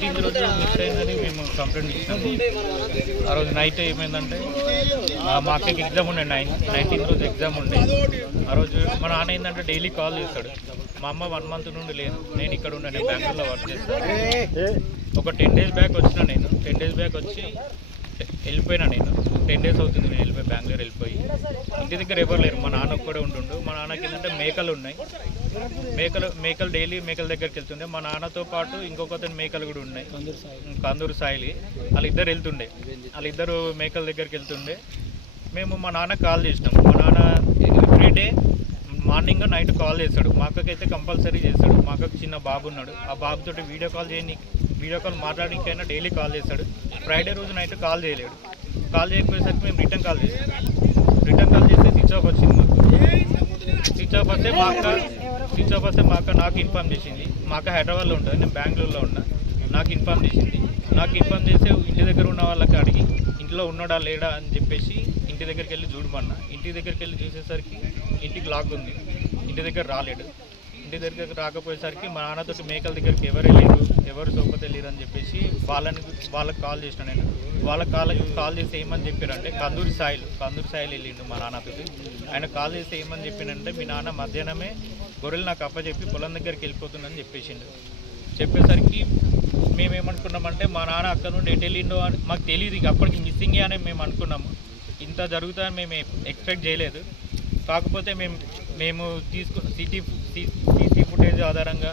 Nineteenth రోజు miss అయిందని మేము కంప్లైంట్ ఇచ్చినాము. ఆ రోజు నైట్ ఏమైందంటే మా అక్కకి ఎగ్జామ్ ఉండే నైన్ నైన్టీన్త్ రోజు ఎగ్జామ్ ఉండే. ఆ రోజు మా నాన్న ఏంటంటే డైలీ కాల్ చేస్తాడు. మా అమ్మ వన్ మంత్ నుండి లేదు. నేను ఇక్కడ ఉన్నాను నేను బెంగళూరులో వర్క్ చేస్తాను ఒక టెన్ డేస్ బ్యాక్ వచ్చిన నేను. టెన్ డేస్ బ్యాక్ వచ్చి వెళ్ళిపోయినా నేను. టెన్ డేస్ అవుతుంది నేను వెళ్ళిపోయి బెంగళూరు వెళ్ళిపోయి. ఇంటి దగ్గర ఎవరు లేరు. మా నాన్న ఒక్కడే ఉంటుండు మా నాన్నకి ఏంటంటే మేకలు ఉన్నాయి. మేకలు మేకలు డైలీ మేకల దగ్గరికి వెళ్తుండే. మా నాన్నతో పాటు ఇంకొక మేకలు కూడా ఉన్నాయి. కందూరు సాయిలి. వాళ్ళిద్దరు వెళ్తుండే. వాళ్ళిద్దరు మేకల దగ్గరికి వెళ్తుండే. మేము మా నాన్న కాల్ చేసినాం మా నాన్న ఎవ్రీడే మార్నింగ్ నైట్ కాల్ చేస్తాడు. మా అక్కకైతే కంపల్సరీ చేస్తాడు. మా అక్కకి చిన్న బాబు ఉన్నాడు. ఆ బాబుతోటి వీడియో కాల్ చేయని వీడియో కాల్ మాట్లాడడానికైనా డైలీ కాల్ చేస్తాడు. ఫ్రైడే రోజు నైట్ కాల్ చేయలేడు. కాల్ చేయకపోయేసరికి మేము రిటర్న్ కాల్ చేస్తాం. రిటర్న్ కాల్ చేస్తే స్విచ్ ఆఫ్ వచ్చింది మాకు. స్విచ్ ఆఫ్ వస్తే మా అక్క స్విచ్ ఆఫ్ వస్తే మా అక్క నాకు ఇన్ఫామ్ చేసింది. మా అక్క హైదరాబాద్లో ఉంటుంది. నేను బెంగళూరులో ఉన్నా. నాకు ఇన్ఫామ్ చేసింది. నాకు ఇన్ఫామ్ చేస్తే ఇంటి ఇంట్లో ఉన్నాడా లేడా అని చెప్పేసి ఇంటి దగ్గరికి వెళ్ళి చూడమన్నా. ఇంటి దగ్గరికి వెళ్ళి చూసేసరికి ఇంటికి లాక్ ఉంది. ఇంటి దగ్గర రాలేడు. ఇంటి దగ్గరికి రాకపోయేసరికి మా నాన్నతో మేకల దగ్గరికి ఎవరు వెళ్ళారు ఎవరు సోపతి వెళ్ళారు అని చెప్పేసి వాళ్ళని వాళ్ళకి కాల్ చేసిన నేను. వాళ్ళకి కాల్ కాల్ చేస్తే ఏమని చెప్పారంటే కందూరి సాయిలు కందూరి సాయిలు వెళ్ళిండు మా నాన్నతో ఆయన కాల్ చేస్తే ఏమని చెప్పినంటే మీ నాన్న మధ్యాహ్నమే గొర్రెలు నాకు అప్పచెప్పి పొలం దగ్గరికి వెళ్ళిపోతుందని చెప్పేసిండు. చెప్పేసరికి మేము ఏమనుకున్నామంటే మా నాన్న అక్కడ నుండి ఎటు వెళ్ళిండో అని మాకు తెలియదు ఇక అప్పటికి మిస్సింగ్ అని మేము అనుకున్నాము ఇంత జరుగుతుందని మేము ఎక్స్పెక్ట్ చేయలేదు. కాకపోతే మేము మేము తీసుకు సిటీ సీసీ ఫుటేజ్ ఆధారంగా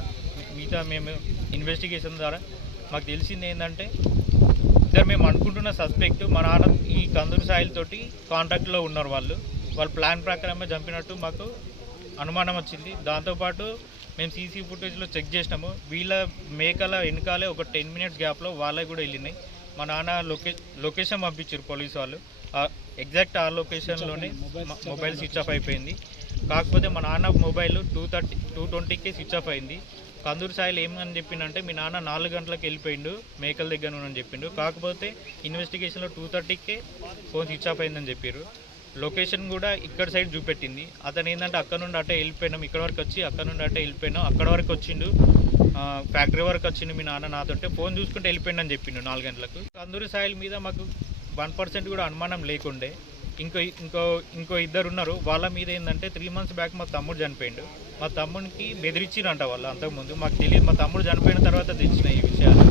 మిగతా మేము ఇన్వెస్టిగేషన్ ద్వారా మాకు తెలిసింది ఏంటంటే ఇద్దరు మేము అనుకుంటున్న సస్పెక్ట్ మా నాన్న ఈ కందూరు సాయిలతోటి కాంటాక్ట్లో ఉన్నారు వాళ్ళు. వాళ్ళ ప్లాన్ ప్రకారమే చంపినట్టు మాకు అనుమానం వచ్చింది. దాంతోపాటు మేము సీసీ ఫుటేజ్లో చెక్ చేసినాము. వీళ్ళ మేకల వెనకాలే ఒక టెన్ మినిట్స్ గ్యాప్లో వాళ్ళకి కూడా వెళ్ళినాయి. మా నాన్న లొకే లొకేషన్ పంపించారు పోలీస్ వాళ్ళు. ఎగ్జాక్ట్ ఆ లొకేషన్లోనే మొబైల్ స్విచ్ ఆఫ్ అయిపోయింది. కాకపోతే మా నాన్న మొబైల్ టూ థర్టీ టూ ట్వంటీకే స్విచ్ ఆఫ్ అయింది. కందూరు సాయిల్ ఏమని చెప్పిండంటే మీ నాన్న నాలుగు గంటలకు వెళ్ళిపోయిండు మేకల దగ్గర నుండి చెప్పిండు. కాకపోతే ఇన్వెస్టిగేషన్లో టూ థర్టీకే ఫోన్ స్విచ్ ఆఫ్ అయిందని చెప్పారు లొకేషన్ కూడా ఇక్కడ సైడ్ చూపెట్టింది. అతను ఏంటంటే అక్కడ నుండి అటే వెళ్ళిపోయినాం ఇక్కడ వరకు వచ్చి అక్కడ నుండి అటే వెళ్ళిపోయినాం అక్కడ వరకు వచ్చిండు. ఫ్యాక్టరీ వరకు వచ్చిండు మీ నాన్న నాతోటే. ఫోన్ చూసుకుంటే వెళ్ళిపోయిండు అని చెప్పిండు నాలుగు గంటలకు. కందూరి సాయిల్ మీద మాకు వన్ పర్సెంట్ కూడా అనుమానం లేకుండే. ఇంకో ఇంకో ఇంకో ఇద్దరు ఉన్నారు. వాళ్ళ మీద ఏంటంటే త్రీ మంత్స్ బ్యాక్ మా తమ్ముడు చనిపోయిండు. మా తమ్ముడికి బెదిరించిరంట వాళ్ళు అంతకుముందు. మాకు తెలియదు మా తమ్ముడు చనిపోయిన తర్వాత తెచ్చిన ఈ విషయాలు.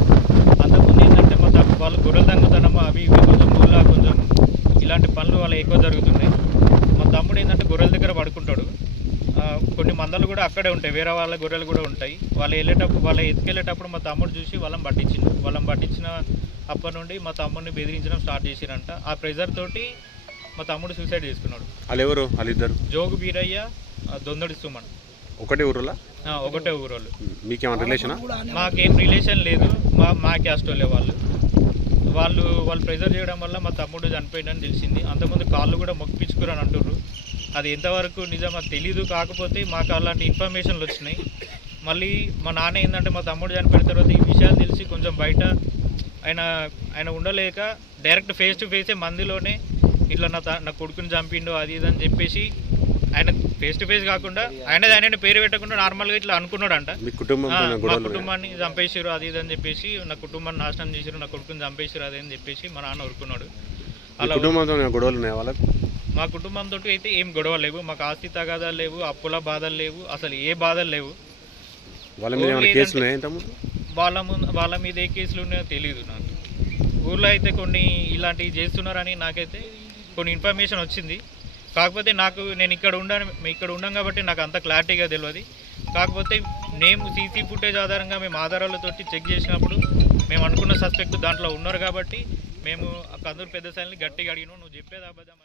అంతకుముందు ఏంటంటే మా తమ్ముడు వాళ్ళు గొర్రెలు తగ్గుతానమ్మా అవి ఇవి కొంచెం ఊళ్ళో కొంచెం ఇలాంటి పనులు వాళ్ళ ఎక్కువ జరుగుతున్నాయి మా తమ్ముడు ఏంటంటే గొర్రెల దగ్గర పడుకుంటాడు. కొన్ని మందలు కూడా అక్కడే ఉంటాయి. వేరే వాళ్ళ గొర్రెలు కూడా ఉంటాయి. వాళ్ళు వెళ్ళేటప్పుడు వాళ్ళు ఎత్తుకెళ్ళేటప్పుడు మా తమ్ముడు చూసి వాళ్ళని పట్టించిండు. వాళ్ళని పట్టించిన అప్పటి నుండి మా తమ్ముడిని బెదిరించడం స్టార్ట్ చేసిరంట. ఆ ప్రెజర్ తోటి మా తమ్ముడు సూసైడ్ చేసుకున్నాడు. వాళ్ళు ఎవరు వాళ్ళిద్దరు? జోగు బీరయ్య దొందడి సుమన్. ఒకటే ఊరులా ఒకటే ఊరోళ్ళు. మీకేమైనా రిలేషనా మాకేం రిలేషన్ లేదు. మా మా క్యాస్ట్ వాళ్ళే వాళ్ళు. వాళ్ళు వాళ్ళు ప్రెజర్ చేయడం వల్ల మా తమ్ముడు చనిపోయిందని తెలిసింది. అంతకుముందు కాళ్ళు కూడా మొక్కిపించుకురని అంటుర్రు అది ఎంతవరకు నిజం అది తెలీదు. కాకపోతే మాకు అలాంటి ఇన్ఫర్మేషన్లు వచ్చినాయి. మళ్ళీ మా నాన్న ఏంటంటే మా తమ్ముడు చనిపోయిన తర్వాత ఈ విషయాలు తెలిసి కొంచెం బయట ఆయన ఆయన ఉండలేక డైరెక్ట్ ఫేస్ టు ఫేసే మందిలోనే ఇట్లా నా నా కొడుకుని చంపిండు అది ఇది అని చెప్పేసి ఆయన ఫేస్ టు ఫేస్ కాకుండా ఆయన ఆయన పేరు పెట్టకుండా నార్మల్గా ఇట్లా అనుకున్నాడంట. మీ? కుటుంబాన్ని చంపేసారు అది ఇది అని చెప్పేసి నా కుటుంబాన్ని నాశనం చేసారు నా కొడుకుని చంపేసారు అది అని చెప్పేసి మా నాన్న ఊరుకున్నాడు. మీ అలా కుటుంబంతో గొడవలు ఉన్నాయా వాళ్ళకు? మా కుటుంబంతో అయితే ఏం గొడవ లేవు. మాకు ఆస్తి తగాదాలు లేవు అప్పుల బాధలు లేవు అసలు ఏ బాధలు లేవు. వాళ్ళ మీద వాళ్ళ ముందు వాళ్ళ మీద ఏ కేసులు ఉన్నాయో తెలియదు నాకు. ఊర్లో అయితే కొన్ని ఇలాంటివి చేస్తున్నారని నాకైతే కొన్ని ఇన్ఫర్మేషన్ వచ్చింది. కాకపోతే నాకు నేను ఇక్కడ ఉండను ఇక్కడ ఉన్నాం కాబట్టి నాకు అంత క్లారిటీగా తెలియదు కాకపోతే మేము సీసీ ఫుటేజ్ ఆధారంగా మేము ఆధారాలతో చెక్ చేసినప్పుడు మేము అనుకున్న సస్పెక్ట్ దాంట్లో ఉన్నారు కాబట్టి మేము ఆ కందూరు పెద్ద శైలిని గట్టిగా అడిగినాం. నువ్వు చెప్పేది అబద్ధం